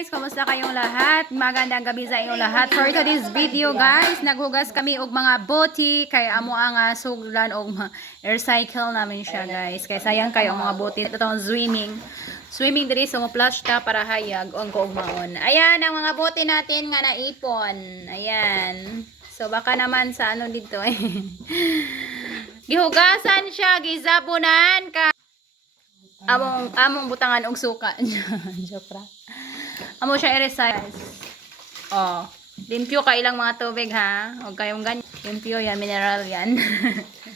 guys! Kamusta kayong lahat? Magandang gabi sa inyong lahat. For today's video guys, naghugas kami og mga boti kay amo ang uh, suglan og recycle namin siya guys. Kay sayang kayo mga boti. Ito tong swimming. Swimming diri sa mga flash ta para hayag ang ko maon. Ayan ang mga boti natin nga naipon. Ayan. So baka naman sa ano dito eh. Gihugasan siya, gizabunan ka among among butangan og suka. Joke. Amo siya i-resize. Oh, limpyo ka ilang mga tubig ha. Huwag kayong ganyan. Limpyo yan, mineral yan.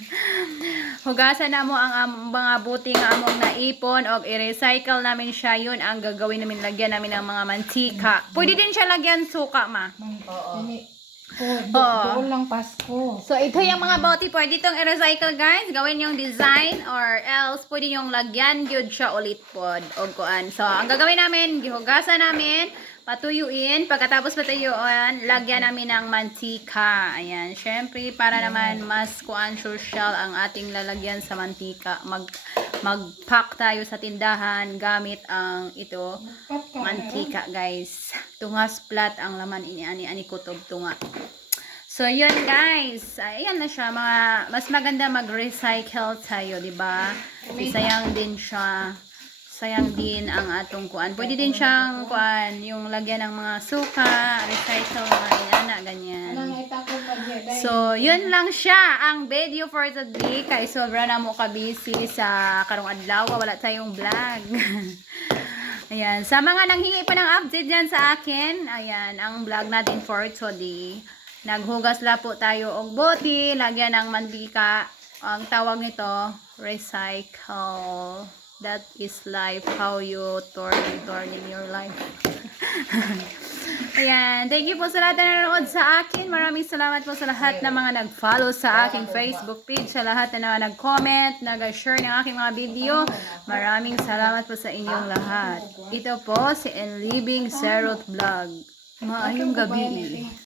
Hugasan na mo ang mga buti nga among naipon og i-recycle namin siya. Yun ang gagawin namin. Lagyan namin ng mga mantika. Pwede din siya lagyan suka, ma. Oo. Oo. doon lang Pasko. So, ito yung mga bote. Pwede itong i-recycle, guys. Gawin yung design or else pwede yung lagyan gyud siya ulit pod o kuan. So, ang gagawin namin, gihugasan namin, patuyuin. Pagkatapos patuyuan, lagyan namin ng mantika. Ayan. Syempre, para naman mas kuan social ang ating lalagyan sa mantika. Mag mag-pack tayo sa tindahan gamit ang ito. Mantika guys. Tungas plat ang laman ini ani kutob tunga so yun guys. Ayan na siya mga mas maganda mag-recycle tayo di ba? Kasi sayang din siya sayang din ang atong kuan pwede din siyang kuan yung lagyan ng mga suka recycle mga inana ganyan So, yun lang siya ang video for today. Kay sobra na mo ka-busy sa karong adlaw. Wala tayong vlog. ayan. Sa mga nanghingi pa ng update dyan sa akin, ayan, ang vlog natin for today. Naghugas la po tayo og boti, lagyan ng mantika. Ang tawag nito, recycle. That is life, how you turn, turn in your life. Ayan. Thank you po sa lahat na nanonood sa akin. Maraming salamat po sa lahat na mga nag-follow sa aking Facebook page, sa lahat na nag-comment, nag-share ng aking mga video. Maraming salamat po sa inyong lahat. Ito po si Enliving Serot Vlog. Maayong gabi.